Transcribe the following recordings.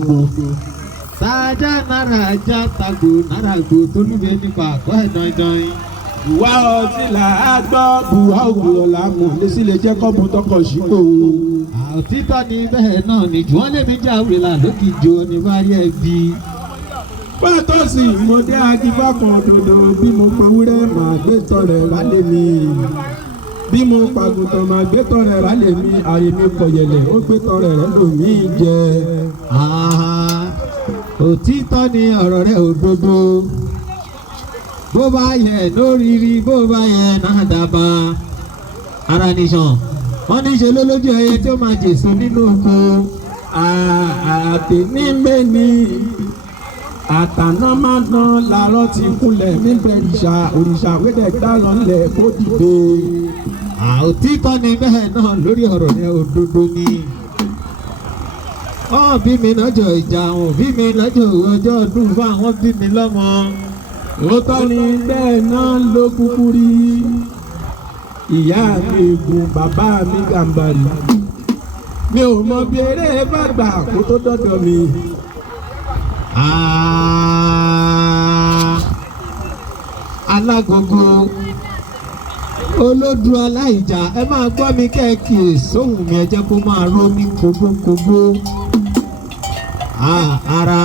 gbogbo. Sáájá náírà ajá tagbò náírà gbò tó lùbẹ́ nípa àkọ́ ẹ̀ dandan. Ìwà ọtí là á gbọ́ bùwá ògùn ọ̀la mọ̀ lésìlẹ̀ jẹ́ kọ́bù tọkọ̀ sípò. Òtítọ́ ni bẹ́ẹ̀ náà ni jù wọ́n lè mi já òrìlà lókìjọ ní bárí ẹbí. Pátó sí mo dé akífá kan dòdò bí mo pawúrẹ́ màá gbé tọrẹ wálé mi. Bí mo pàgùntàn màá gbé tọrẹ wálé mi. Àyè mi kọ̀yẹ̀lẹ̀ ó gbé tọrẹ rẹ̀ lòmíì jẹ. Òtítọ́ ni ọ̀rọ̀ rẹ̀ òdodo. Bó bá yẹ lóríire bó bá yẹ náà dábàá. Ara nìṣàn wọ́n ní ṣe lólójú ẹyẹ tí ó máa jèso nínú oko. Àtẹ̀ní mẹ́ni àtàná máa ná làárọ̀ ti kúnlẹ̀ níbẹ̀ òrìṣà wẹ́dẹ̀ dáná lẹ̀ kó dìde. Òtítọ́ ni bẹ́ẹ̀ náà lórí ọ̀rọ̀ rẹ̀ òdodo ni. Wọ́n bí mi lọ́jọ́ ìjà wọn bí mi lọ́jọ́ ọjọ́ ọdún fún àwọn bí mi lọ́mọ. Òótọ́ ni bẹ́ẹ̀ náà ló kúkú rí. Ìyá mi ègún bàbá mi gàmbàrí. Mi ò mọ bí eré bá gbà kó tó dọ́dọ̀ mi. alágogo olódù aláìjà ẹ máa gbọ́ mi kẹ́ẹ̀kì sóhùn mi ẹ jẹ́ kó máa ró ní kógbókógbó ara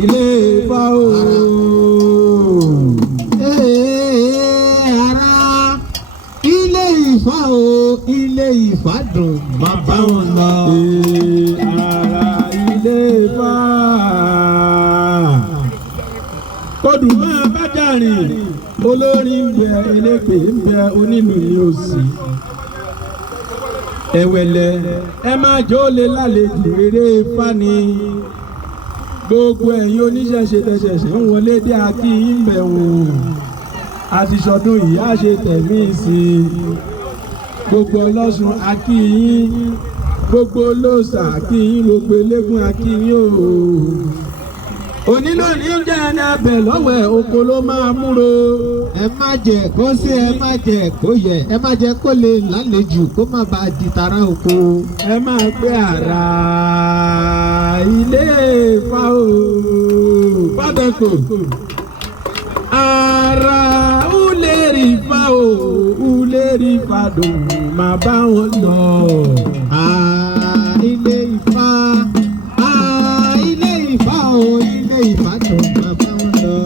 ilé Ifá o. ara ilé Ifá o ilé Ifá dùn má bá wọn lọ. ara ilé Ifá. Kodù máa bá jàrìn olórin ń bẹ elépè ń bẹ onílù ní òsì. Ẹ̀wẹ̀lẹ̀ ẹ máa jó lè lálejò eré Ifá ni. Gbogbo ẹ̀yin oníṣẹ̀ṣe tẹ̀ṣẹ̀ṣẹ̀ ń wọlé dé akí yín bẹ̀ wọ̀n. Àti ṣọdún yìí á ṣe tẹ̀mí sí i. Gbogbo ọlọ́sùn akí yín, gbogbo olóòṣà akí yín, gbogbo eléégún akí yín o. Onílò ní jẹ́ ẹni abẹ lọ́wọ́ ẹ̀ oko ló máa múro. Ẹ má jẹ kó sí ẹ má jẹ kó yẹ ẹ má jẹ kó lè lálejò kó má bàa di tara oko. Ẹ máa gbé ara ilé Ifá o. Fádẹ́kò. Ara ulérí Ifá o ulérí Ifá dùn máa bá wọn lọ. Ilé Ifá ilé Ifá o ilé Ifá dùn máa bá wọn lọ.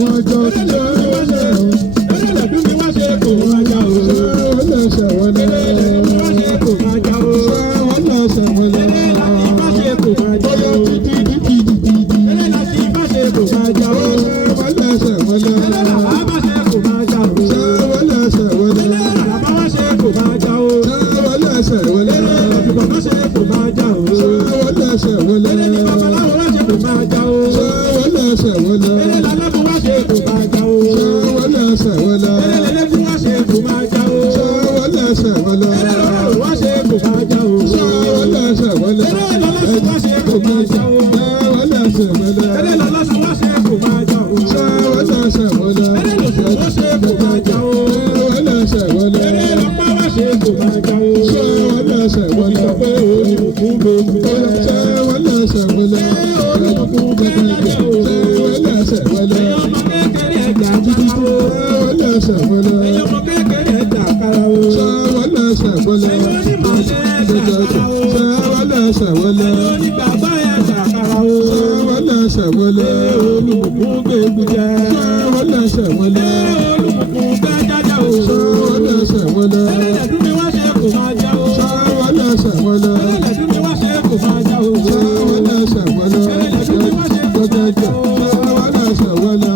wọ́n jọ ṣe ẹlẹ́dùn mi wá ṣe kò wọ́n jà o ṣe wọ́n lẹ́sẹ̀ wọlé ẹlẹ́dùn mi wá ṣe kò wọ́n jà o ṣe wọ́n lẹ́sẹ̀ wọlé ẹlẹ́dùn mi wá ṣe kò wọ́n jà o ẹlẹ́dùn mi wá ṣe kò wọ́n jà o ṣe wọ́n lẹ́sẹ̀ wọlé ẹlẹ́dùn mi wá ṣe kò wọ́n jà o ṣe wọ́n lẹ́sẹ̀ wọlé ẹlẹ́dùn mi wá ṣe kò wọ́n jà o ṣe wọ́n lẹ́sẹ̀ wọlé ẹlẹ́dùn mi wá ṣe kò wọ́n jà o ṣe wọ́n lẹ́sẹ̀ wọlé ẹlẹ́dùn mi wá ṣe kò wọ́n jà o ṣe wọ́n lẹ́sẹ̀ wọlé ẹlẹ́dùn mi wá ṣe kò wọ́n jà o ṣe wọ́n lẹ́sẹ̀ wọlé ẹlẹ́dùn mi wá ṣe kò wọ́n jà o ṣe wọ́n lẹ́sẹ̀ wọlé ẹlẹ́dùn mi wá ṣe kò wọ́n jà o ṣe wọ́n lẹ́sẹ̀ wọlé ẹlẹ́dùn mi wá ṣe kò wọ́n jà o ṣe wọ́n lẹ́sẹ̀ wọlé ẹlẹ́dùn mi wá ṣe kò wọ́n jà o ṣe wọ́n lẹ́sẹ̀ wọlé ẹlẹ́dùn mi wá ṣe kò wọ́n jà o ṣe wọ́n lẹ́sẹ̀ wọlé ẹlẹ́dùn mi wá ṣe kò wọ́n jà o ṣe wọ́n lẹ́sẹ̀ wọlé pé olùkún gbogbo ṣe wọ́n lẹ́sẹ̀ wọlé olùkún gbogbo ṣe wọ́n lẹ́sẹ̀ wọlé ọmọ kékeré ẹ̀dá títí tó wọ́n lẹ́sẹ̀ wọlé ọmọ kékeré ẹ̀dá kára o ṣe wọ́n lẹ́sẹ̀ wọlé onímọ̀ ṣe ẹ̀dá kára o ṣe wọ́n lẹ́sẹ̀ wọlé onígbàgbọ́ ẹ̀dá kára o ṣe wọ́n lẹ́sẹ̀ wọlé olùkún gbogbo jẹ́ ṣe wọ́n lẹ́sẹ̀ wọlé olùkún gbẹ́jájá o ṣe wọ́n lẹ́sẹ̀ wọlé ẹlẹ́dùn mi wá ṣe kò máa já o ṣe wọ́n lẹ́sẹ̀ wọlé ẹlẹ́dùn mi wá ṣe kò máa já o ṣe wọ́n lẹ́sẹ̀ wọlé ẹlẹ́dùn mi wá ṣe kò máa já o ṣe wọ́n lẹ́sẹ̀ wọlé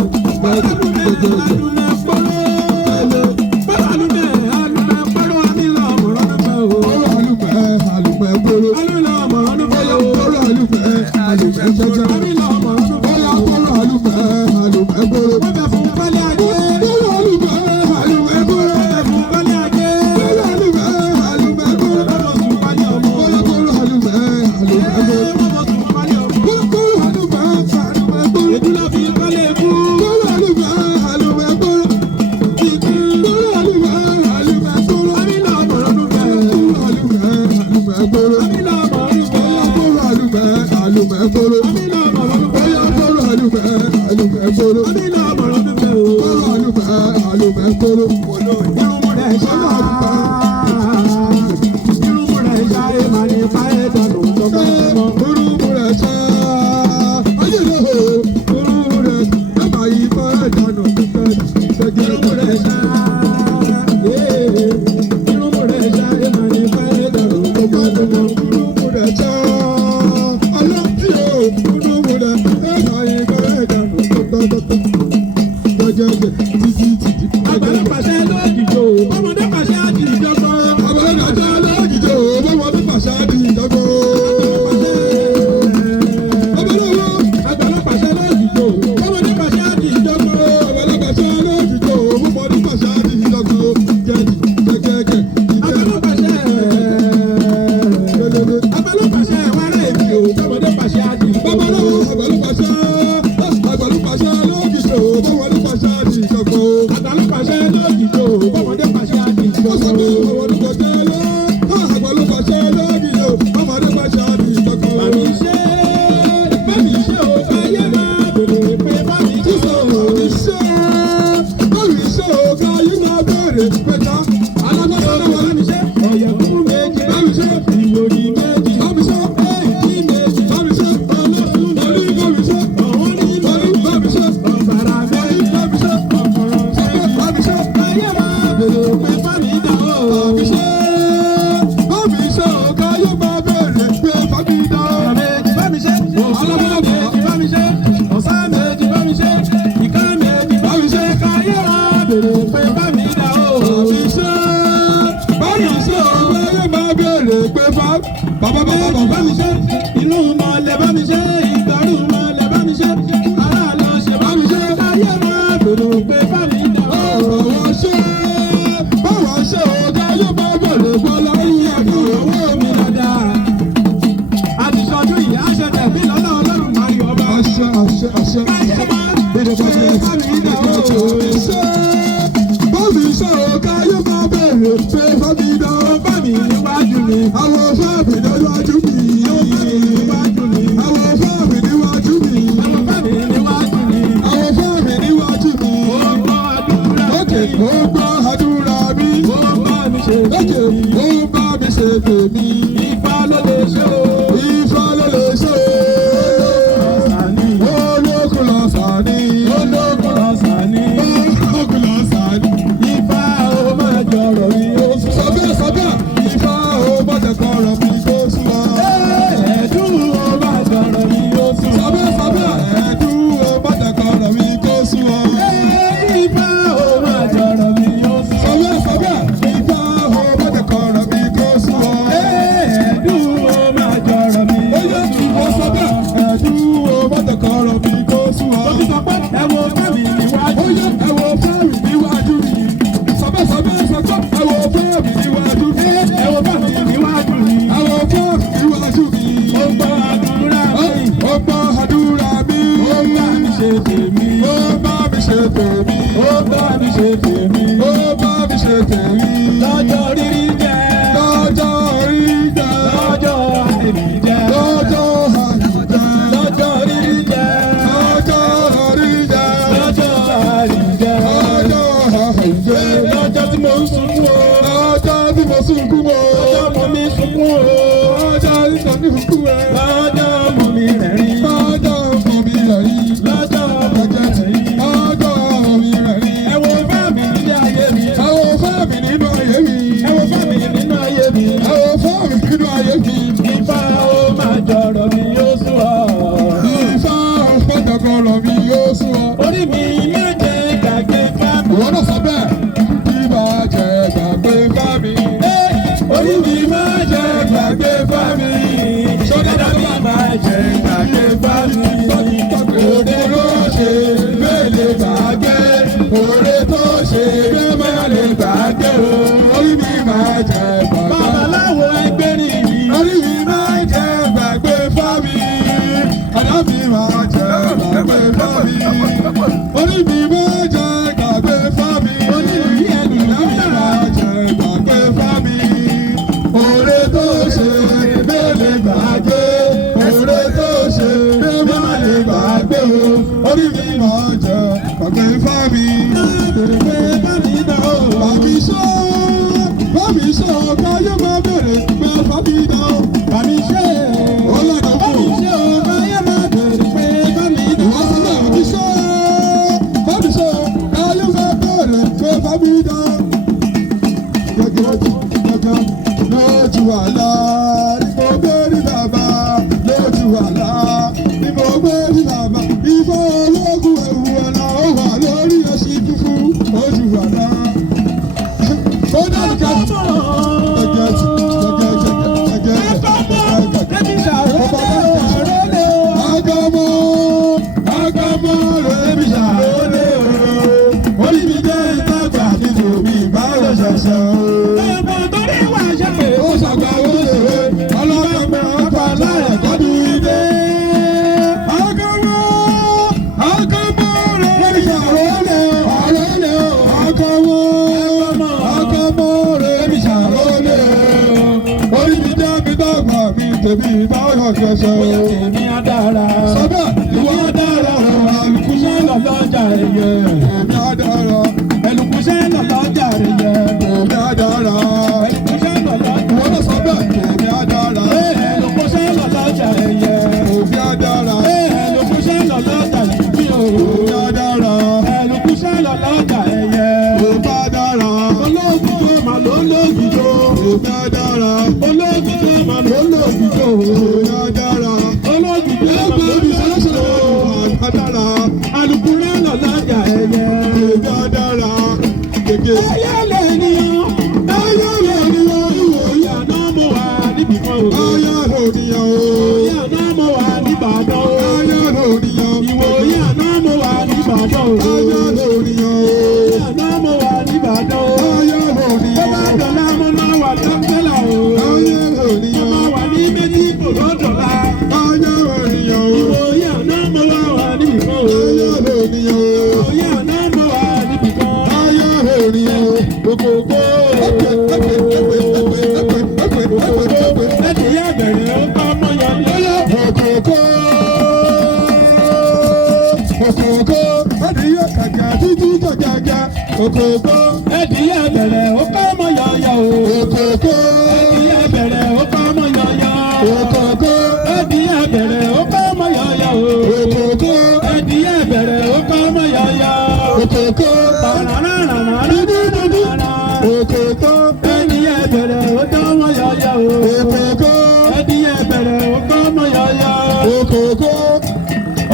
ó bá mi ṣe tèmi, ó bá mi ṣe tèmi, ó bá mi ṣe tèmi. Lọ́jọ́ rírí jẹ́, lọ́jọ́ rírí jẹ́, lọ́jọ́ àìrí jẹ́, lọ́jọ́ àìrí jẹ́, lọ́jọ́ rírí jẹ́, lọ́jọ́ rírí jẹ́, lọ́jọ́ àìrí jẹ́, lọ́jọ́ àìrí jẹ́. Lọ́jọ́ tí mo ń sunkún o, lọ́jọ́ tí mo sunkún o, lọ́jọ́ mo mi sunkún o, lọ́jọ́ tí mo mi sunkún o, lọ́jọ́ mo mi rẹ̀rín, lọ́jọ́ mo mi rẹ̀rín, lọ́jọ́ mo jẹ́ tẹ̀yìn, lọ́jọ́ mo mi rẹ̀rín. Ẹ wo fáàmì nínú ayé mi, ẹ wo fáàmì nínú ayé mi, ẹ wo fáàmì nínú ayé mi, ẹ wo fáàmì nínú ayé mi. Ifá ó máa jọ̀rọ̀ mi yóò sùn ọ́. Ifá ó máa jọ̀rọ̀ mi yóò sùn ọ́. Orí mi má jẹ́ gbàgbé fáàmì. Ìwọ náà sọ bẹ́ẹ̀. Bí máa jẹ́ gbàgbé fáàmì. Orí mi má jẹ́ gbàgbé fáàmì. Ṣọ́dá mi máa jẹ́ gbàgbé fáàmì. Òde ló ṣe mélòó gbàgbé. Òde tó ṣe mélòó gbàgbé o. Orí mi máa jẹ́ gbàgbé. Babaláwo ẹgbẹ́ nìyí. Orí mi máa jẹ́ gbàgbé fáàmì. Àdá mi máa jẹ́ gbàgbé fáàmì. Orí mi máa jẹ́ gbàgbé fáàmì. Onílùú ẹnu mi máa jẹ́ gbàgbé fáàmì. Òde tó ṣe mélòó gbàgbé. Òde tó ṣe mélòó gbàgbé o. Orí mi máa jẹ́ gbàgbé fáàmì. Bàbí sọ, bàbí sọ, káyọ̀ máa bẹ̀rẹ̀ pé bàbí dá o. Bàbí ṣe, ọlọ́dọ̀ fún o. Bàbí ṣe o, káyọ̀ máa bẹ̀rẹ̀ pé bàbí dá o. Bàbí sọ, bàbí sọ, káyọ̀ máa bẹ̀rẹ̀ pé bàbí dá o. Gẹ́gẹ́ lójú àlá ni mo gbé ní bàbá. Lójú àlá ni mo gbé ní bàbá. Ifá ológun ẹ̀wù ọ̀la ó wà lórí ẹṣin funfun. Lójú àlá. Ó dájú ká tèmi báyọ̀ kẹsẹ̀ o. Èmi adára. Sọ́bẹ̀ ìwọ adára o. Ẹlùkúṣẹ́ lọ́lọ́jà ẹ̀yẹ. Èmi adára. Ẹlùkúṣẹ́ lọ́lọ́jà ẹ̀yẹ. Èmi adára. Ẹlùkúṣẹ́ lọ́lọ́jà. Ìwọ náà sọ́bẹ̀. Èmi adára. Ẹlùkúṣẹ́ lọ́lọ́jà ẹ̀yẹ. Èmi adára. Ẹlùkúṣẹ́ lọ́lọ́jà ìbí o. Èmi adára. Ẹlùkúṣẹ́ lọ́lọ́jà ẹ̀yẹ. Èmi adára. Olóògùn tó mà ló lóògùn tó. Èmi adára. Olóògùn tó mà ló lóògùn tó. Èmi adára. Olóògùn tó mà ló lóògùn tó. Adára. Alùpùpù lọ́lọ́jà ẹ̀yẹ. Èmi adára. Gègé. Ẹyẹ lè níyàn. Ẹyẹ lè níyàn. Ìwòye àná mo wà níbì kan o. Ẹyẹ lè níyàn o. Ìwòye àná mo wà níbàdàn o. Ẹyẹ lè níyàn. Ìwòye àná mo wà níbàdàn o. Ẹyẹ lè níyàn o. Ìwòye àná mo wà níbàdàn o. Ẹyẹ lè níyàn. Bàbá dọ̀la mo máa wà lọ́kẹ́lá o. Ẹyẹ lè níyàn. Mo máa wà ní méjì kò lọ́dọ̀la. Ẹyẹ lè níyàn o. Ìwòye àná mo wà níbì kan o. Ẹyẹ lè níyàn o. Ìwòye àná mo wà níbì kan. Ẹyẹ lè níyàn o. Òkòkò. Ẹ̀dìyẹ bẹ̀rẹ̀ ó bá mọ́yán lọ́yọ̀. Òkòkò. Òkòkò. Ẹ̀dìyẹ kàkà títí jọjàjà. Òkòkò. Ẹ̀dìyẹ bẹ̀rẹ̀ ó bá mọ́yán yá o. Òkòkò. Ẹ̀dìyẹ bẹ̀rẹ̀ ó bá mọ́yán yá. Òkòkò. Ẹ̀dìyẹ bẹ̀rẹ̀ ó bá mọ́yán yá o. Òkòkò. Ẹ̀dìyẹ bẹ̀rẹ̀ ó bá mọ́yán yá. Òkòkò. Òkòkò. Ẹ̀dìyẹ bẹ̀rẹ̀ ó bá mọ́yán yá o. Òkòkò. Ẹ̀dìyẹ bẹ̀rẹ̀ ó bá mọ́yán yá. Òkòkò.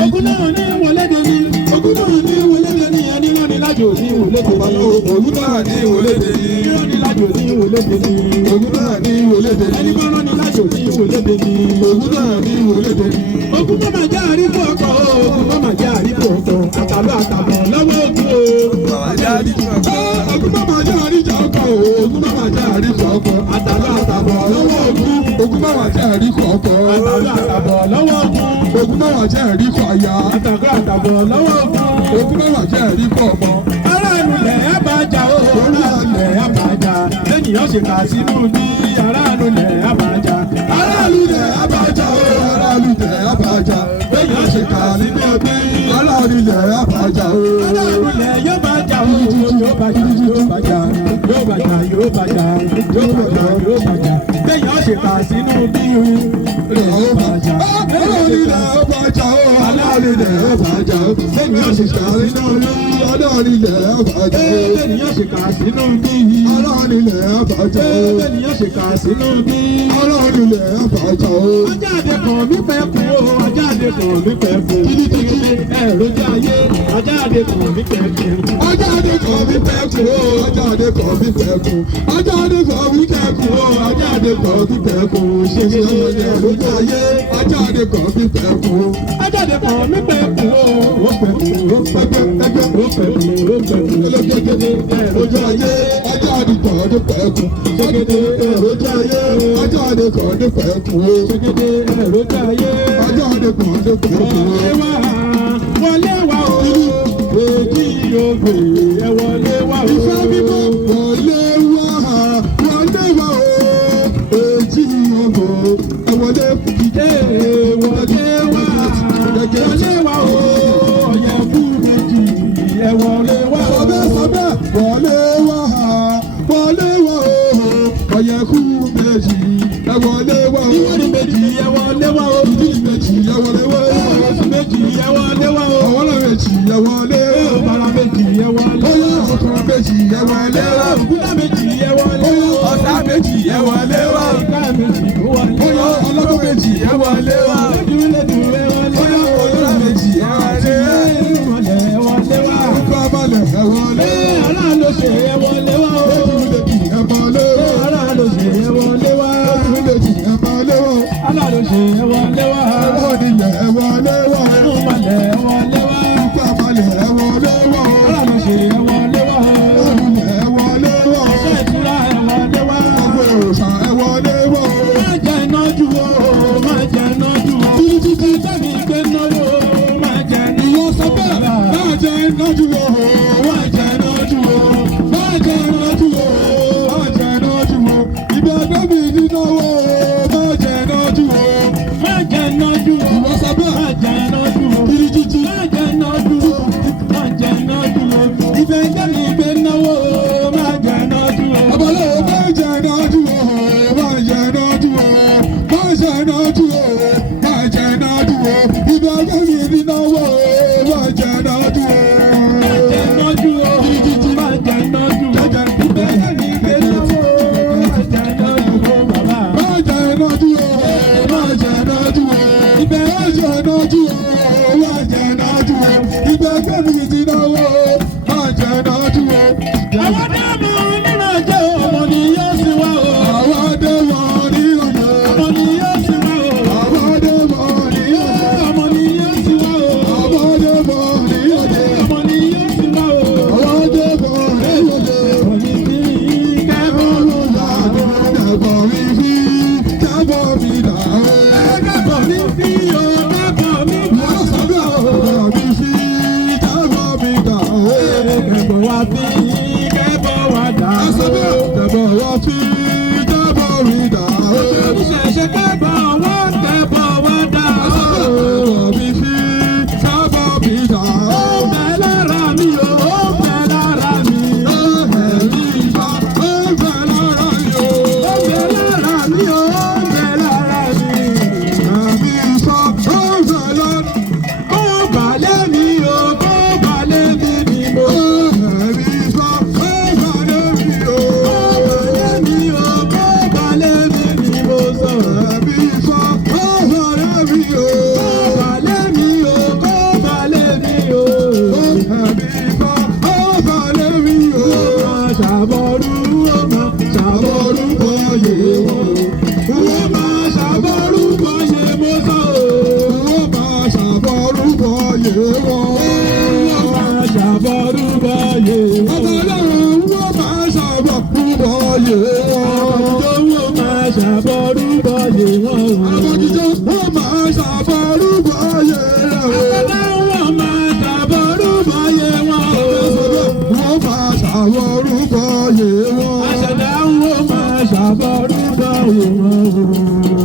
Ogun náà ní wọlédè ní. Ogun náà ní wọlédè ní. Ẹni náà ní lájò ní wọlédè ní. Ogun náà ní wọlédè ní. Ẹni náà ní lájò ní wọlédè ní. Ogun náà ní wọlédè ní. Ẹni náà ní lájò ní wọlédè ní. Ogun náà ní wọlédè ní. Ogun tó máa jẹ́ àríkò ọkọ̀ o. Ogun tó máa jẹ́ àríkò ọkọ̀. Àtàlọ́ àtàbọ̀ lọ́wọ́ ogun o. Ogun tó máa jẹ́ àríkò ọkọ̀. Ogun tó máa jẹ́ àríkò ọkọ̀ o. Ogun tó máa jẹ́ àríkò ọkọ̀. Àtàlọ́ àtàbọ̀ lọ́wọ́ ogun. Ogun tó máa jẹ́ àríkò ọkọ̀. Àtàlọ́ àtàbọ̀ lọ́wọ́ ogun. Ogun tó máa jẹ́ àríkò àyà. Àtàlọ́ àtàbọ̀ lọ́wọ́ ogun. kí ló wà jẹ́ ẹ̀rí pọ̀ mọ́. Aráàlú lẹ̀ ẹ́ bá jà o. Aráàlú lẹ̀ ẹ́ bá jà. Lẹ́nìyàn ṣe kà sínú bí aráàlú lẹ̀ ẹ́ bá jà. Aráàlú lẹ̀ ẹ́ bá jà o. Aráàlú lẹ̀ ẹ́ bá jà. Lẹ́nìyàn ṣe kà sínú bí aráàlú lẹ̀ ẹ́ bá jà o. Aráàlú lẹ̀ yóò bá jà o. Yóò bá jà yóò bá jà yóò bá jà yóò bá jà yóò bá jà yóò bá jà. Lẹ́nìyàn ṣe kà sínú bí yóò bá jà. Aráàlú lẹ̀ ẹ́ bá jà o. Aráàlú lẹ̀ ẹ́ bá jà o. Lẹ́nìyàn ṣe kà sínú bí aráàlú lẹ̀ ẹ́ bá jà o. Lẹ́nìyàn ṣe kà sínú bí aráàlú lẹ̀ ẹ́ bá jà o. Lẹ́nìyàn ṣe kà sínú bí aráàlú lẹ̀ ẹ́ bá jà o. Ajáde kan mi fẹ́ kú o. Ajáde kan mi fẹ́ kú. Kìdìkìdì ẹ̀rọ jáyé. Ajáde kan mi fẹ́ kú. Ajáde kan mi fẹ́ kú o. Ajáde kan mi fẹ́ kú. Ajáde kan mi fẹ́ kú o. Ajáde kan mi fẹ́ kú. Ṣèṣe ẹ̀rọ jáyé. Ajáde kan mi fẹ́ kú. Ajáde kan mi fẹ́ kú o. Ó fẹ́ kú ó fẹ́ kú ẹgbẹ́ ó fẹ́ kú ó fẹ́ kú. Elégédé ẹ̀rọ jáyé. Ajáde kan mi fẹ́ kú. Ṣégedé ẹ̀rọ jáyé. Ajáde kan mi fẹ́ kú. Ṣégedé ẹ̀rọ jáyé. Ajáde kan mi fẹ́ kú. Wọlé wá o. Èjì ògbè ẹ wọlé wá o. Ìfẹ́ mímọ́ wọlé wá wọlé wá o. Èjì ògbè ẹ wọlé. Ìdè wọlé wá wọlé wá o. Ọ̀yẹ̀ fún méjì ẹ wọlé wá o. Sọ́bẹ̀ wọlé wá wọlé wá o. Ọ̀yẹ̀ fún méjì ẹ wọlé wá o. Ìwọ́n méjì ẹ wọlé wá o. Ìdí méjì ẹ wọlé wá o. Ìwọ́n méjì ẹ wọlé wá o. Ọwọ́n méjì ẹ wọlé o. Ọ̀bàrà méjì ẹ wọlé o. Ọkọ̀ méjì ẹ wọlé o. Ògúnlá méjì ẹ wọlé o. Ọ̀sà méjì ẹ wọlé o. Ìka méjì ẹ wọlé o. Ọlọ́gbọ́n méjì ẹ wọlé o. Ojúlẹ̀dùn ẹ wọlé o. Olúra méjì ẹ wọlé o. Ìmọ̀lẹ̀ ẹ wọlé wá. Ọkọ̀ abalẹ̀ ẹ wọlé o. Aláàlóṣe ẹ wọlé wá o. Ojúlẹ̀dùn ẹ wọlé o. Aláàlóṣe ẹ wọlé wá. Ojúlẹ̀dùn ẹ wọlé o. Aláàlóṣe ẹ wọlé wá. Ọlọ́ọ̀nìyẹ ẹ wọlé wá. Ìmọ̀lẹ̀ ẹ wọlé wá. Ọkọ̀ abalẹ̀ ẹ wọlé wá. Aláàlóṣe ẹ wọlé wá. Olùlẹ̀ ẹ wọlé wá. Ọ̀ṣẹ́ ìtura ẹ wọlé wá. Ọgbẹ́ òòṣà ẹ wọlé wá. Má jẹ́ iná jù o, má jẹ́ iná jù o. Títí tẹ́mi gbé náwó, má jẹ́ iná jù o. Ìwọ sọ bẹ́ẹ̀, má jẹ́ iná jù o, má jẹ́ iná jù o. Má jẹ́ iná jù o, má jẹ́ iná jù o. Ibi ẹgbẹ́ mi ní náwó, má jẹ́ iná jù o. Má jẹ́ iná jù o. Ìwọ sọ bẹ́ẹ̀, má jẹ́ iná jù o. Títí má jẹ́ iná jù o, má jẹ́ iná jù o. Ibi ẹgbẹ́ mi gbé náwó, má jẹ́ iná jù o. Àbọ̀lẹ̀ má jẹ́ iná jù o, má jẹ́ iná jù o. Má jẹ́ iná jù o, má jẹ́ iná jù o. Ibi ẹgbẹ́ mi ní náwó, má jẹ́ iná jù o. Má jẹ́ iná jù o, má jẹ́ iná jù o. Ibi ẹgbẹ́ mi gbé náwó, má jẹ́ iná jù o. Bàbá má jẹ́ iná jù o, má jẹ́ iná jù o. Ibi má jẹ́ iná jù o, má jẹ́ iná jù o. Ibi ẹgbẹ́ mi ti náwó, má jẹ́ iná jù o. Àwọn dẹ́mọ̀ nínú ọjọ́ ọmọ ni yóò sì wá o. Àwọn dẹ́mọ̀ nínú ọjọ́ ọmọ ni yóò sì wá o. Àwọn dẹ́mọ̀ nínú ọjọ́ ọmọ ni yóò sì wá o. Àwọn dẹ́mọ̀ nínú ọjọ́ ọmọ ni yóò sì wá o. Àwọn dẹ́mọ̀ nínú ọjọ́ ọmọ ni sí kẹ́bọ̀ ló yà á. Kẹ́bọ̀ mi sí kẹ́bọ̀ mi dà o. Kẹ́bọ̀ mi sí o kẹ́bọ̀ mi dà o. Kẹ́bọ̀ mi sí kẹ́bọ̀ mi dà o. Kẹ́bọ̀ wá sí kẹ́bọ̀ wá dà o. Kẹ́bọ̀ wá sí kẹ́bọ̀ mi dà o. Ṣẹ̀ṣẹ̀ kẹ́bọ̀ wá kẹ́bọ̀ wá dà o. Kẹ́bọ̀ mi sí kẹ́bọ̀ mi dà o. Ó bẹ̀ lára mi o, ó bẹ̀ lára mi. Ẹ̀mí ìfà ó bẹ̀ lára mi o. Ó bẹ̀ lára mi o, ó bẹ̀ lára mi. Ẹ̀mí ìfà ó bẹ̀ lára mi. Kó balẹ̀ mi o, kó balẹ̀ mi ni mo. Ẹ̀mí ìfà ó balẹ̀ mi o. Kó balẹ̀ mi o, kó balẹ̀ mi ni mo sọ. Ẹ̀mí ìfà ó balẹ̀ mi o. Kó balẹ̀ mi o, kó balẹ̀ mi o. Ẹ̀mí ìfà ó balẹ̀ mi o. Ó máa ṣàbọ̀rú, ó máa ṣàbọ̀rú bọ̀yé wọ̀. Ó máa ṣàbọ̀rú bọ̀yé mo sọ o. Ó máa ṣàbọ̀rú bọ̀yé wọ̀. Ó máa ṣàbọ̀rú bọ̀yé wọ̀. Ọ̀tọ̀lọ́run ó máa ṣàbọ̀rú bọ̀yé wọ̀. Àbọ̀dìjọ́ ó máa ṣàbọ̀rú bọ̀yé wọ̀. Àbọ̀dìjọ́ ó máa ṣàbọ̀rú bọ̀yé wọ̀. Àbọ̀dìjọ́ ó máa ṣàbọ̀rú bọ̀yé ṣàbọ̀rúbọ yẹ wọ́n.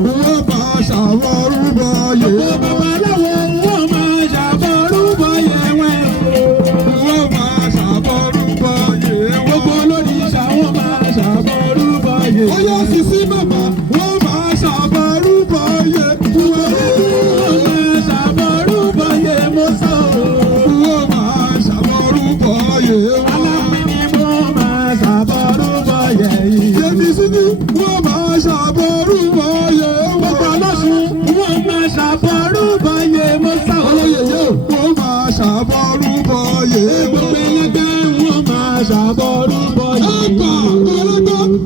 Wọ́n máa ṣàbọ̀rúbọ yẹ wọ́n. Babaláwo wọ́n máa ṣàbọ̀rúbọ yẹ wọ́n. Wọ́n máa ṣàbọ̀rúbọ yẹ wọ́n. Gbogbo olóríṣà wọ́n máa ṣàbọ̀rúbọ yẹ wọ́n. Ọyọ́ sísí bàbá wọ́n máa ṣàbọ̀rúbọ yẹ wọ́n. Wọ́n máa ṣàbọ̀rúbọ yẹ wọ́n sọ. Wọ́n máa ṣàbọ̀rúbọ yẹ wọ́n. Alápín ni wọ́n máa ṣàbọ̀rúbọ yẹ yìí. Yẹ́nì sísí wọ́n máa ṣàbọ̀rúbọ yẹ wọ́n. Gbogbo ọlọ́sùn wọ́n máa ṣàbọ̀rúbọ yẹ wọ́n sọ. Olóyè wọ́n máa ṣàbọ̀rúbọ yẹ wọ́n. Gbogbo ẹlẹgbẹ́ wọ́n máa ṣàbọ̀rúbọ yẹ wọ́n.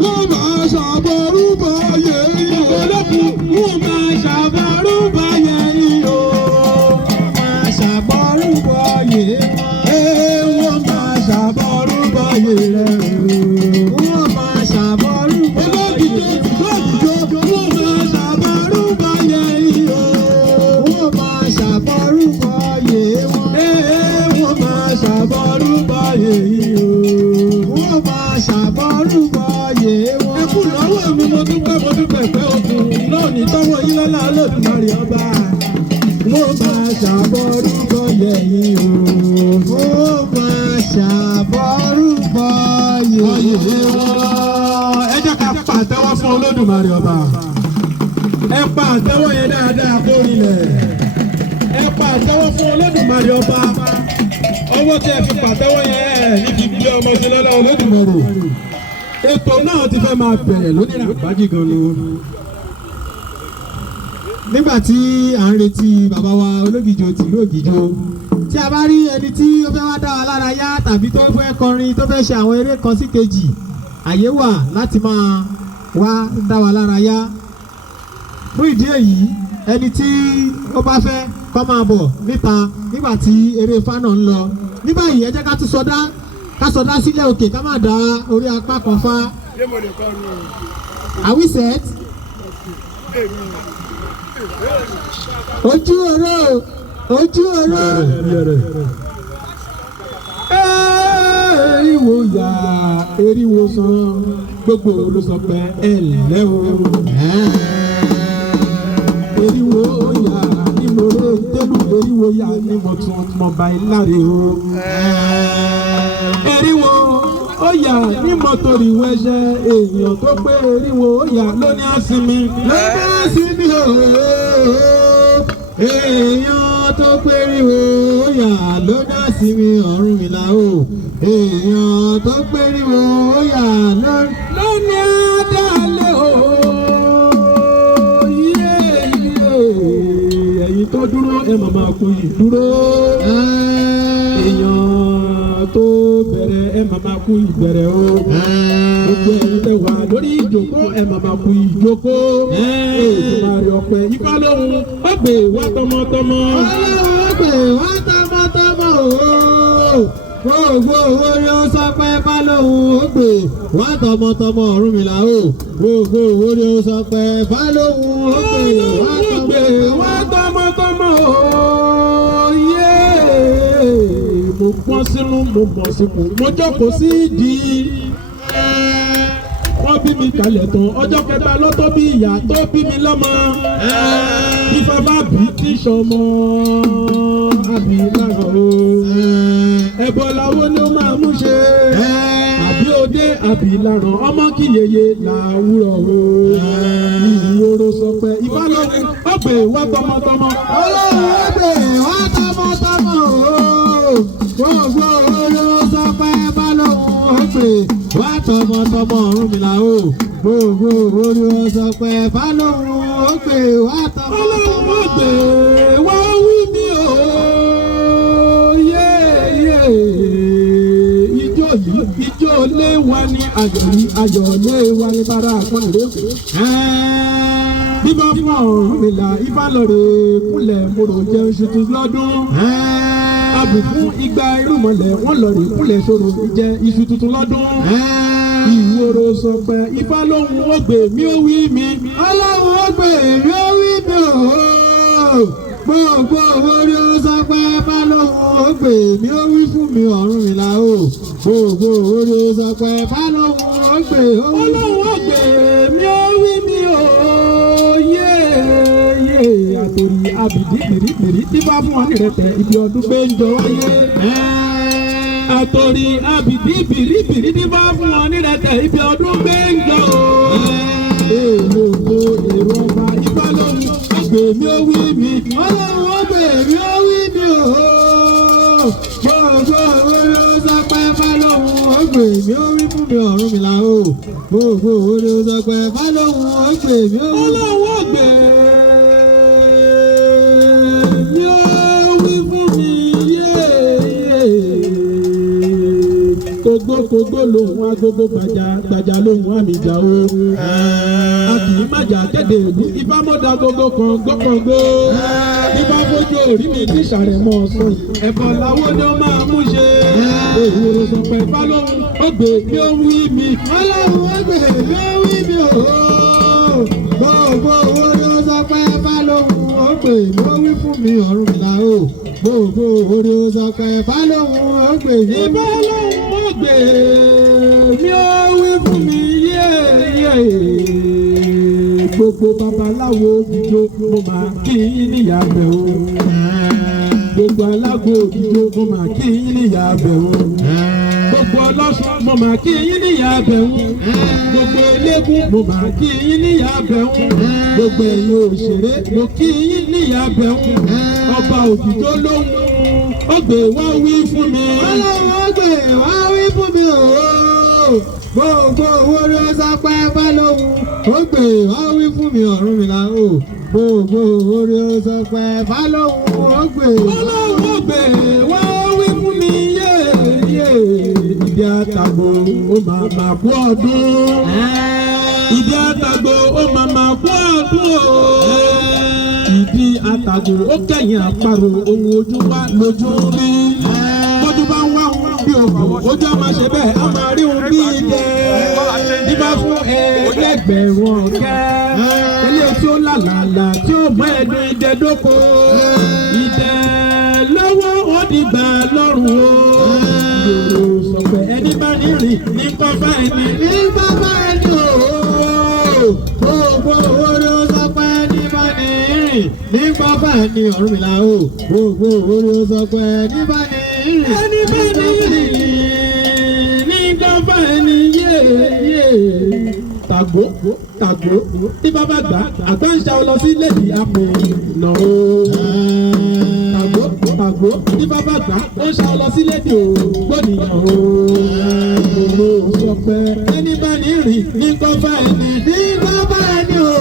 Wọ́n máa ṣàbọ̀rúbọ yẹ wọ́n. Olókùn wọ́n máa ṣàbọ̀rúbọ yẹ wọ́n. Máa ṣàbọ̀rúbọ yẹ wọ́n. Wọ́n máa ṣàbọ̀rúbọ yẹ rẹ̀. Wọ́n máa ṣàbọ̀rúbọ yẹ wọ́n. Wọ́n máa ṣàbọ̀rúbọ yẹ wọ́n. Wọ́n máa ṣàbọ̀rúbọ yẹ wọ́n. Wọ́n máa ṣàbọ̀rúbọ yẹ wọ́n. Wọ́n máa ṣàbọ̀rúbọ yẹ wọ́n. Ẹ kú lọ́wọ́ mi mo dúpẹ́ pé òkun lónìí tọ́wọ́ yín lọ́la Olódùmarè ọba. Wọ́n máa ṣàbọ̀rúbọ yẹ wọ́n. Wọ́n máa ṣàbọ̀rúbọ yẹ wọ́n. Ẹ jẹ́ ká pàtẹ́wọ́ fún Olódùmarè ọba. Ẹ pàtẹ́wọ́ yẹn dáadáa kó rinlẹ̀. Ẹ pàtẹ́wọ́ fún Olódùmarè ọba. Ọwọ́ tí ẹ fi pàtẹ́wọ́ yẹn ní fi gbé ọmọ sí lọ́lá Olódùmarè. Ètò náà ti fẹ́ máa bẹ̀rẹ̀ lónìí àbájí gan ni. Nígbà tí à ń retí bàbá wa Ológìjò tìlú Ògìjò, tí a bá rí ẹni tí ó fẹ́ wá dá wa lára yá tàbí tó fẹ́ kọrin tó fẹ́ ṣe àwọn eré kan sí kejì, àyè wà láti máa wá dá wa lára yá. Fún ìdí èyí, ẹni tí ó bá fẹ́ kó máa bọ̀ níta nígbà tí eré Ifá náà ń lọ. Ní báyìí ẹ jẹ́ ká tún sọdá sílẹ̀ òkè ká má dá orí apá kan fá. Are we set? Ojú ọ̀rọ̀. Eriwo ya eriwo san gbogbo olùsọpẹ ẹlẹ o. Eriwo ya ni mo rè tẹlu eriwo ya ni mo tún mọ bá iláre o. Eriwo ó yà ní mọ́tòrì wẹ́ṣẹ́ èèyàn tó pé eriwo ó yà lóní àsinmi. Lóní àsinmi ooo. Èèyàn tó pé eriwo ó yà lóní àsinmi Ọ̀rúnmìlà o. Èèyàn tó pé eriwo ó yà lóní àdálẹ́ o. Ẹ̀yin tó dúró ẹ màmá kú yìí dúró. Èèyàn tó bẹ̀rẹ̀ ẹ màmá kú ìbẹ̀rẹ̀ o. Gbogbo ẹ̀yin tẹ́ wà lórí ìjókòó ẹ màmá kú ìjókòó. Ètùmàrè ọ̀pẹ Ifá lóhùn ó gbé wá tọmọtọmọ. Ọlọ́run ó gbé wá tọmọtọmọ o. Gbogbo owó ni ó sọ pé Ifá lóhùn ó gbé wá tọmọtọmọ Ọ̀rúnmìlà o. Gbogbo owó ni ó sọ pé Ifá lóhùn ó gbé wá tọmọtọmọ o. Mo pọ́n sínú mo bọ̀ sípò mo jókòó sí ìdí. Wọ́n bí mi kalẹ̀ tán ọjọ́ kẹta lọ́tọ́ bí ìyá tó bí mi lọ́mọ. Ifá bá bí tí sọmọ àbí lára o. Ẹbọ làwọn ni ó máa mú ṣe. Àbí òde àbí lára ọmọ kí yeye làwúrọ̀ o. Ìwòrò sọ pé Ifá lóhùn ó gbé wá tọmọtọmọ. Ọlọ́run ó gbé wá tọmọtọmọ o. Gbogbo olú sọ pé Ifá lóhùn ó gbé wá tọmọtọmọ Ọ̀rúnmìlà o. Gbogbo olú sọ pé Ifá lóhùn ó gbé wá tọmọtọmọ. Ọlọ́run ó gbé wá wí mi o. Ijó lé wa ní ayọ̀ lé wa ní bára àpọ́n ìrèké. Bíbá fún Ọ̀rúnmìlà Ifá lọ́rẹ̀ kúnlẹ̀ mòrò jẹun ṣètò lọ́dún. Àbùkún igba irúmọlẹ̀ wọ́n lọ́rẹ̀ kúnlẹ̀ ṣòro jẹ iṣu tuntun lọ́dún. Ìwòrò sọ pé Ifá lóhùn ó gbé mi ó wí mi. Ọlọ́run ó gbé mi ó wí mi o. Gbogbo orí ó sọ pé Ifá lóhùn ó gbè mí ó wí fún mi Ọ̀rúnmìlà o gbogbo orí sọ pé Balógun ó gbè ó wí. Ọlọ́run ó gbè mí ó wí mi o yé àtòrí abìdí bìrìbìrì dífá fún wọn nírẹ̀tẹ̀ ibi ọdún pé ń jọ wáyé. Àtòrí abìdí bìrìbìrì dífá fún wọn nírẹ̀tẹ̀ ibi ọdún pé ń jọ o. Èrò ọba Ifá lóhùn ó gbè mí ó wí mi. Ọlọ́run ó gbè mí ó wí mi o gbogbo orí sọ pé Balógun ó gbè mí ó wí fún mi Ọ̀rúnmìlà o gbogbo orí sọ pé Balógun ó gbè mí ó wí. Ọlọ́run ó gbè mí ó wí fún mi kógbókógbó lòun agogo gbàjà lòun àmìjà o. A kì í májà kéde ìlú Ifá mọ́dà gógó kan gbọ́kàngbó. Ifá fojú orí mi ní ìsàrẹ̀mọ́ ọ̀sán. Ẹ̀fọ́ làwọn ló máa mú ṣe. Òwúrò sọ pé Balógun ó gbè mí ó wí mi. Ọlọ́run ó gbè mí ó wí mi o gbogbo orí sọ pé Balógun ó gbè mí ó wí fún mi Ọ̀rúnmìlà o gbogbo orí sọ pé Balógun ó gbè mí. Balógun ó gbè mí ó wí fún mi gbogbo babaláwo òjijó mo máa kí yín níyà bẹ̀ o. Gbogbo alágbo òjijó mo máa kí yín níyà bẹ̀ o. Gbogbo ọlọ́sùn mo máa kí yín níyà bẹ̀ o. Gbogbo eléégún mo máa kí yín níyà bẹ̀ o. Gbogbo ẹ̀yin òṣèré mo kí yín níyà bẹ̀ o. Ọba òjijó lóhùn ó gbè wá wí fún mi. Ọlọ́run ó gbè wá wí fún mi o gbogbo orí sọ pé Balógun ó gbè wá wí fún mi Ọ̀rúnmìlà o gbogbo orí sọ pé Balógun ó gbè. Ọlọ́run ó gbè wá wí fún mi ìdí àtàgbò ó máa kú ọdún. Ìdí àtàgbò ó máa kú ọdún o. Ìdí àtàgbò ó kẹ̀yìn àparò ohun ojú wa lójú rí. Bójú bá ń wá wọn bí òògùn ojú á máa ṣe bẹ́ẹ̀ á máa rí òun bí idẹ. Nígbà fún ẹgbẹ̀rún ọ̀kẹ́ ilé tí ó làlàlà tí ó mọ ẹ̀dùn idẹ dóko. Idẹ lọ́wọ́ ó dìgbà lọ́rùn o. Yòrò sọ pé ẹni bá ní rìn ní kọ́fà ẹni. Ní kọ́fà ẹni o gbogbo orí sọ pé ẹni bá ní rìn ní kọ́fà ẹni Ọ̀rúnmìlà o gbogbo orí sọ pé ẹni bá ní rìn. Ẹni bá ní rìn ní kọ́fà ẹni tàgbó tí bàbá gbà àgbà ń ṣàwọn lọ sí lẹ́dí àpò nà ó. Tàgbó tí bàbá gbà ó ń ṣàwọn lọ sí lẹ́dí ògbónìyàn ó. Mo sọ pé ẹni bá ní rìn ní kọ́fà ẹni. Ní kọ́fà ẹni o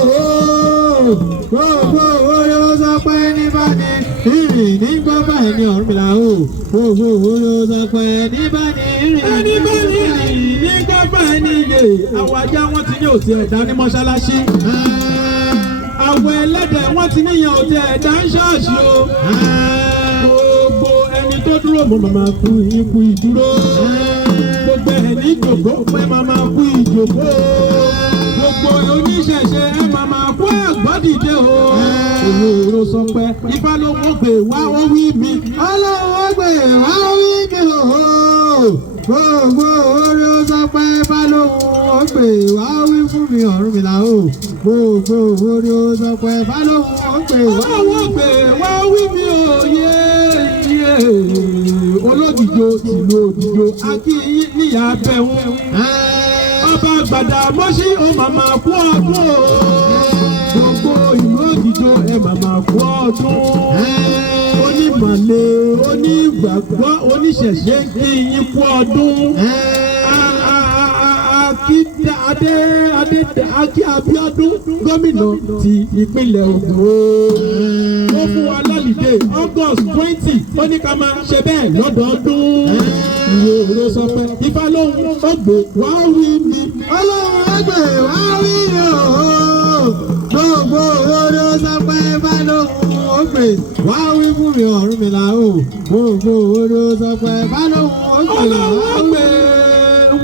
gbogbo orí sọ pé ẹni bá ní rìn ní kọ́fà ẹni Ọ̀rúnmìlà o gbogbo orí sọ pé ẹni bá ní rìn. Ẹni bá ní rìn ní kọ́fà ẹni yè àwọn ajá wọn ti ní òsì ẹ̀dá ní mọ́ṣáláṣí. Àwọn ẹlẹ́dẹ̀ wọn ti níyàn òsì ẹ̀dá ń ṣọ́ọ̀ṣì o. Gbogbo ẹni tó dúró mọ́ màmá kú ikú ìdúró. Gbogbo ẹni ìjòkó pé màmá kú ìjòkó. Gbogbo oníṣẹ̀ṣe ẹ màmá kú àgbọ́dìde o. Òwúrò sọ pé Ifá ló mú gbè wá ó wí mi. Ọlọ́run ó gbè wá ó wí mi o gbogbo orí sọ pé Balógun ó gbè wá ó wí fún mi Ọ̀rúnmìlà o gbogbo orí sọ pé Balógun ó gbè wá. Ọlọ́run ó gbè wá ó wí mi o olódìjọ tìlú òdìjọ akíyí níyà bẹ̀wọ̀n. Ọba Gbàdàmọ́sí ó màmá kú ọdún o. Gbogbo ìlú òdìjọ ẹ màmá kú ọdún. Onímọ̀lẹ́ onígbàgbọ́ oníṣẹ̀ṣe ń kí yín kú ọdún. Akí Abíọ́dún gómìnà ti ìpínlẹ̀ Ògùn o. Ó fún wa lálìdé August 20 ó ní ká máa ṣe bẹ́ẹ̀ lọ́dọọdún. Ìwé òró sọ pé Ifá lóhùn ó gbè wá wí mi. Ọlọ́run ó gbè wá wí o gbogbo orí sọ pé Balógun ó gbè wá wí fún mi Ọ̀rúnmìlà o gbogbo orí sọ pé Balógun ó gbè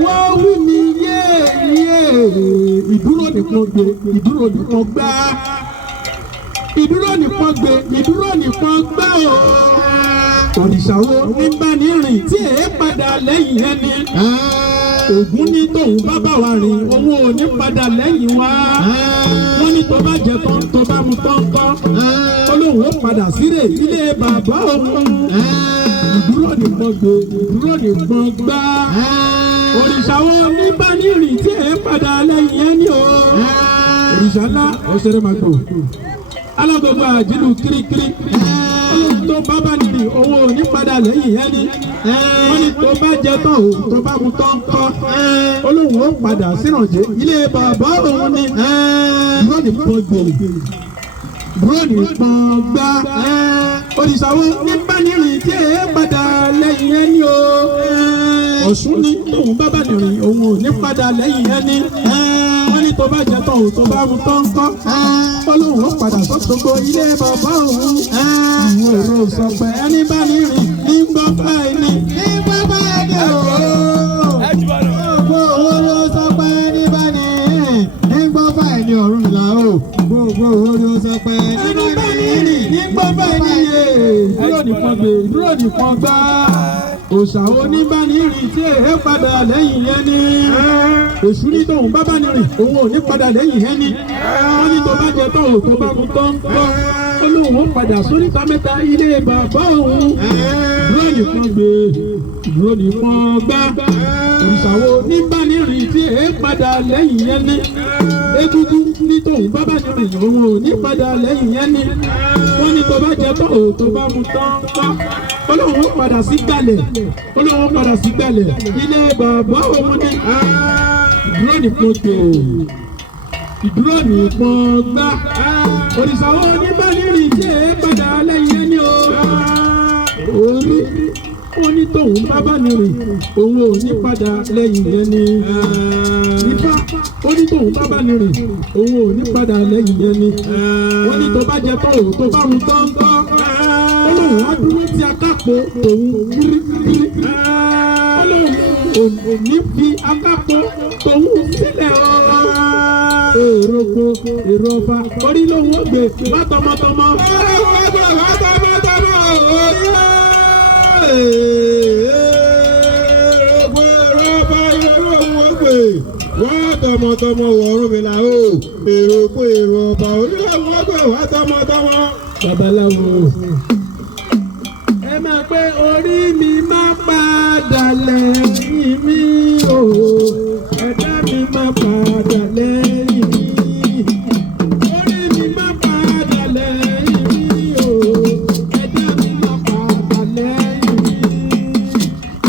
wá wí mi ìdúró nìkan gbé ìdúró nìkan gbá ìdúró nìkan gbé ìdúró nìkan gbá o. òrìṣà wo ní bá ní rìn tí èé padà lẹ́yìn ẹni. Ògún ní tóun bá bá wa rìn òun ò ní padà lẹ́yìn wa. Wọ́n ní tó bá jẹ tán tó bá mu tán kọ́. Olóhùn ó padà sílé ilé bàbá òun. Ìdúró nìkan gbé ìdúró nìkan gbá. Òrìṣà wo ní bá ní rìn tí èé padà lẹ́yìn ẹni o. Òrìṣà ńlá ọ̀sẹ̀rẹ̀ máa gbò. Alágbègbè àjìlù kirikiri. Olóhùn tó bá bá nìrì òun ò ní padà lẹ́yìn ẹni. Wọ́n ní tó bá jẹ tán o tó bá mu tán kọ́. Olóhùn ó padà sírànjẹ́ ilé bàbá òun ni. Dúró nìkan gbò dúró nìkan gbá. Òrìṣà wo ní bá nìrì tí èé padà lẹ́yìn ẹni o. Ọ̀ṣun ní tóun bá bá nìrì òun ò ní padà lẹ́yìn ẹni. Wọ́n ní tó bá jẹ tán o tó bá mu tán kọ́. Olóhùn ó padà sọ́gbogbo ilé bàbá òun. Ìwọ èrò sọ pé ẹni bá ní rìn ní gbọ́ báyìí ni. Ní gbọ́ báyìí ni o. Gbogbo owó ló sọ pé ẹni bá ní rìn ní gbọ́ báyìí ni Ọ̀rúnmìlà o. Gbogbo owó ló sọ pé ẹni bá ní rìn ní gbọ́ báyìí ni yé. Dúró nìkan gbé dúró nìkan gbá. Òòṣà oníbánirìn tí èé padà lẹ́yìn ẹni. Èṣù ní tóun bá bánirìn òun ò ní padà lẹ́yìn ẹni. Wọ́n ní tó bá jẹ tán ò tó bá mu tán kọ́. Olóhùn ó padà sóríta mẹ́ta ilé bàbá òun. Dúró nìkan gbé dúró nìkan gbá. Òrìṣà wo oníbánirìn tí èé padà lẹ́yìn ẹni. Egúngún ní tóun bá bánirìn òun ò ní padà lẹ́yìn ẹni. Wọ́n ní tó bá jẹ tán ò tó bá mu tán kọ́. Olóhùn ó padà sí gbàlẹ̀ Olóhùn ó padà sí gbàlẹ̀ ilé bàbá òun ni. Ìdúró nìkan gbò ìdúró nìkan gbá. Òrìṣà wo ní bánirìn tí èé padà lẹ́yìn ẹni o. Orí ó ní tóun bá bánirìn òun ò ní padà lẹ́yìn ẹni. Ifá ó ní tóun bá bánirìn òun ò ní padà lẹ́yìn ẹni. Ó ní tó bá jẹ tó o tó bá mu tán kọ́. Olóhùn á dúró tí akápò tòun kirikiri. Olóhùn ò ní fi akápò tòun sílẹ̀ o. Èrò ko èrò ọba orí lóhùn ó gbé wá tọmọtọmọ. Wá tọmọtọmọ orí ó. Èrò ọba èrò òun ó gbé wá tọmọtọmọ Ọ̀rúnmìlà o. Èrò ko èrò ọba orí lóhùn ó gbé wá tọmọtọmọ. Babaláwo. Ẹ máa pé orí mi máa padà lẹ́yìn mi o. Ẹ̀dá mi máa padà lẹ́yìn mi. Orí mi máa padà lẹ́yìn mi o. Ẹ̀dá mi máa padà lẹ́yìn mi.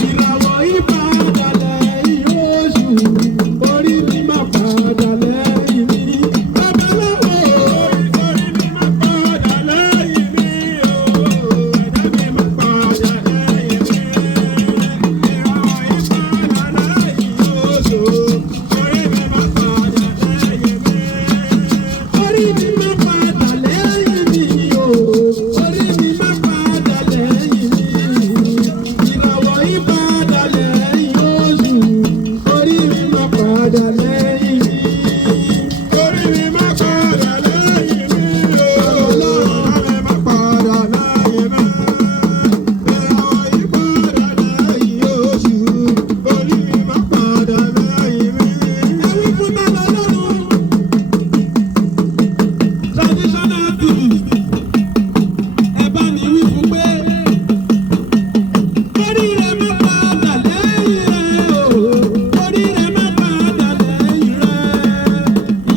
Ìràwọ̀ yìí padà lẹ́yìn oṣù. Orí mi máa padà lẹ́yìn mi. Babaláwo orí mi máa padà lẹ́yìn mi o. Ẹ̀dá mi máa padà lẹ́yìn mi. Ìràwọ̀ yìí padà lẹ́yìn oṣù. Orí mi máa padà lẹ́yìn mi. Orí mi máa padà lẹ́yìn mi o. Orí mi máa padà lẹ́yìn mi. Ìràwọ̀ yìí padà lẹ́yìn oṣù. Orí mi máa padà lẹ́yìn mi. Orí mi máa padà lẹ́yìn mi o. Ọlọ́run mi máa padà lẹ́yìn mi. Ìràwọ̀ yìí padà lẹ́yìn oṣù. Orí mi máa padà lẹ́yìn mi. Ẹ wí fún bàbá Ọlọ́run. Traditional activist. Ẹ bá mi wí fún pé orí rẹ̀ máa padà lẹ́yìn rẹ̀ o. Orí rẹ̀ máa padà lẹ́yìn rẹ̀.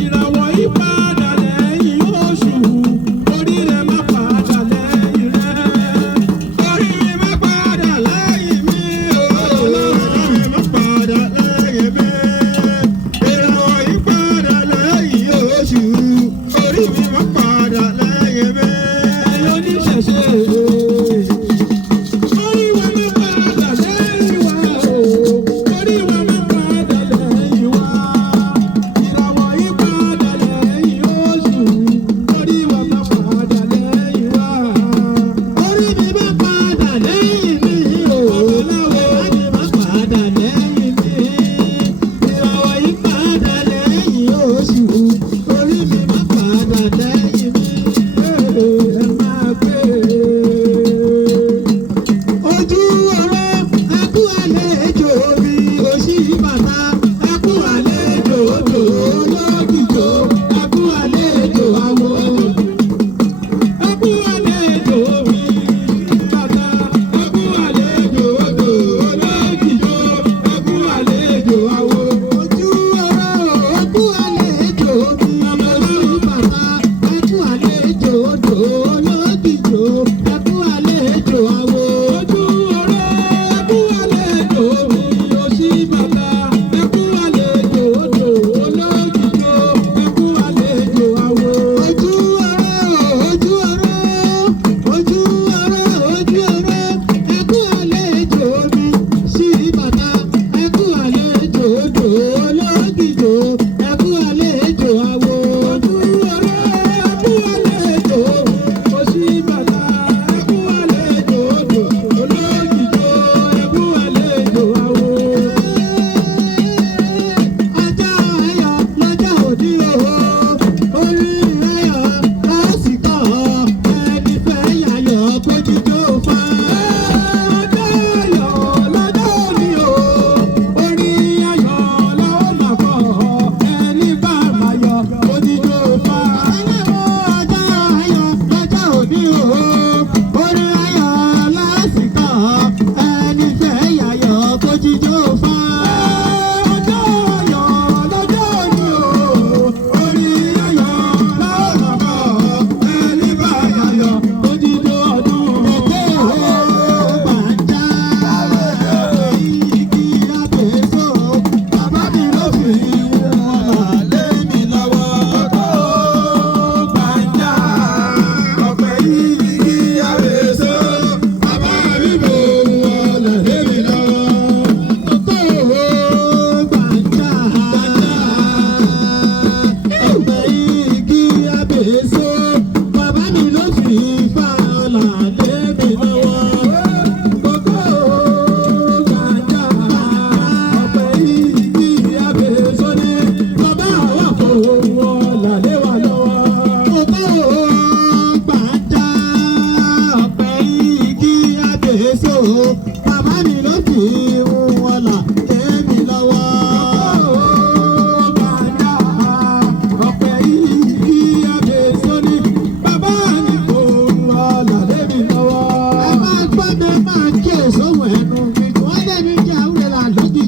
Ìràwọ̀ yìí padà lẹ́yìn oṣù. Orí rẹ̀ máa padà lẹ́yìn rẹ̀. Orí mi máa padà lẹ́yìn mi o. Ọlọ́run mi máa padà lẹ́yìn mi. Ìràwọ̀ yìí padà lẹ́yìn oṣù. Orí mi máa padà lẹ́yìn mi. Ẹ̀yin oníṣẹ̀ṣe. Orí wa máa padà lẹ́yìn wa o. Orí wa máa padà lẹ́yìn wa. Ìràwọ̀ yìí padà lẹ́yìn oṣù. Orí wa máa padà lẹ́yìn wa. Orí mi máa padà lẹ́yìn mi o. Babaláwo mi máa padà lẹ́yìn mi. Ìràwọ̀ yìí padà lẹ́yìn oṣù. Orí mi máa padà lẹ́yìn mi. Ẹ máa gbé.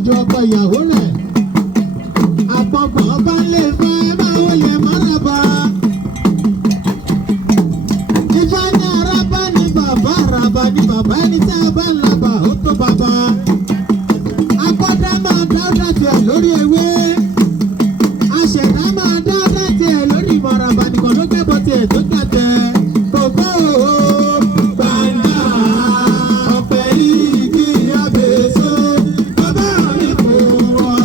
àlejò ọkọ ìyàwó rẹ̀ àpọ̀pọ̀ ọba lè fọ ẹ máa wọlé mọ́ràbà. Ifá ní arábá ní bàbá àràbà ní bàbá ẹni tí a bá ń labà ó tó bàbá. Akọ́dá máa dáadáa tiẹ̀ lórí ewé. Aṣẹ̀dá máa dáadáa tiẹ̀ lórí ìmọ̀ràbà nìkan ló gbẹ́bọ̀ tiẹ̀ tó gbàtẹ́. Kòkó gbàǹdà ọ̀pẹ igi abèso bàbá mi kò wọ̀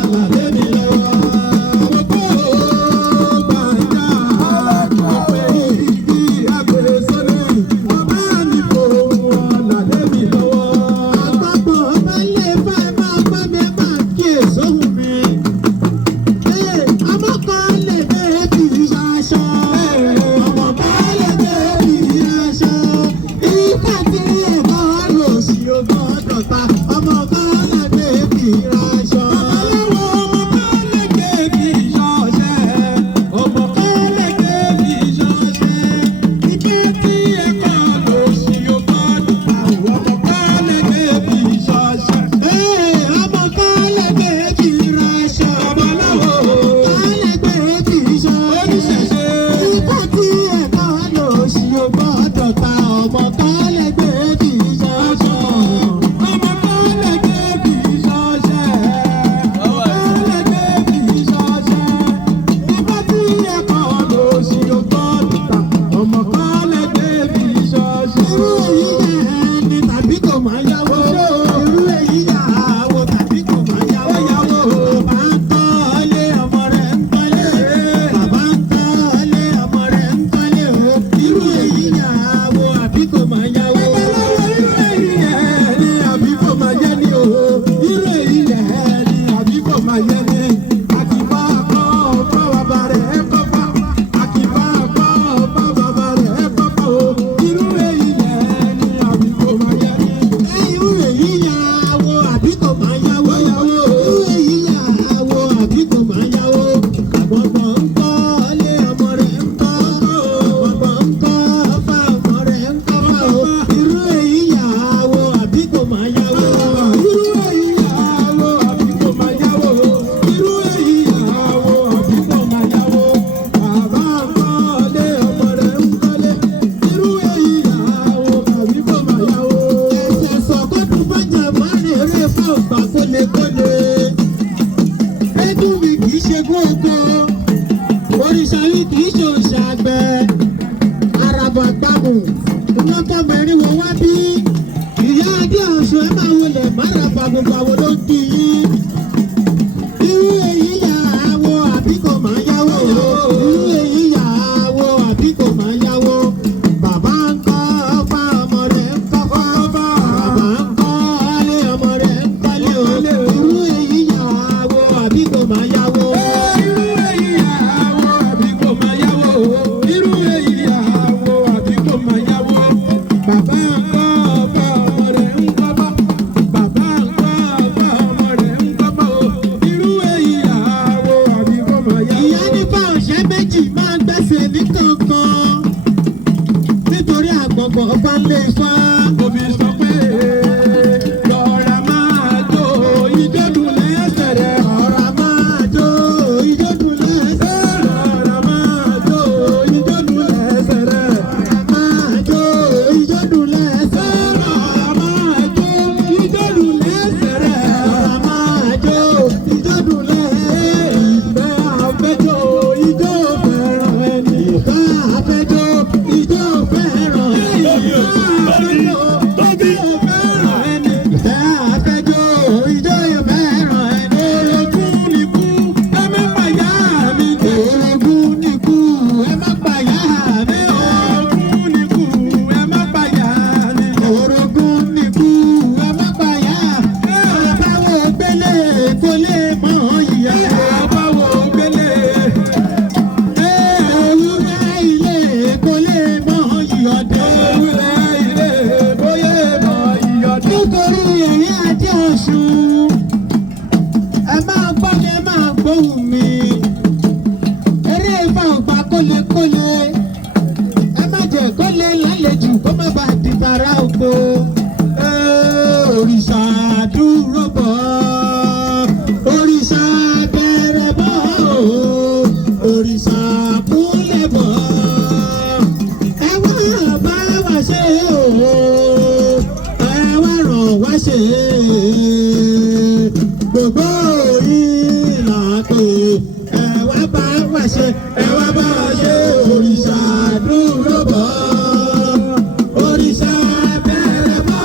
gbogbo yìí là ń pè ẹ wá bá wá ṣe ẹ wá bá wá ṣe òrìṣà dúró bọ̀ òrìṣà bẹ̀rẹ̀ bọ̀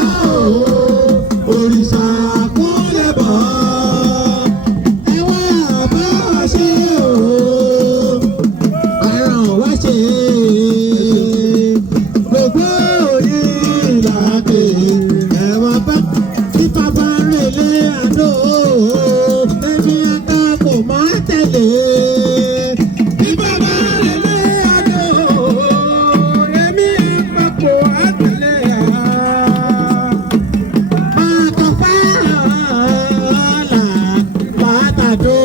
òrìṣà kúnlẹ̀ bọ̀ ẹ wá bá wá ṣe o àrùn wá ṣe gbogbo yìí là ń pè ẹ wá bá tí bàbá rẹ̀ lé àdó ẹni ata kò má tẹ̀lé. Tí bàbá rẹ̀ lé àdó ẹ̀mí àpapọ̀ àtẹ̀lé yá. Máa kọ fáàlà bàtàdó.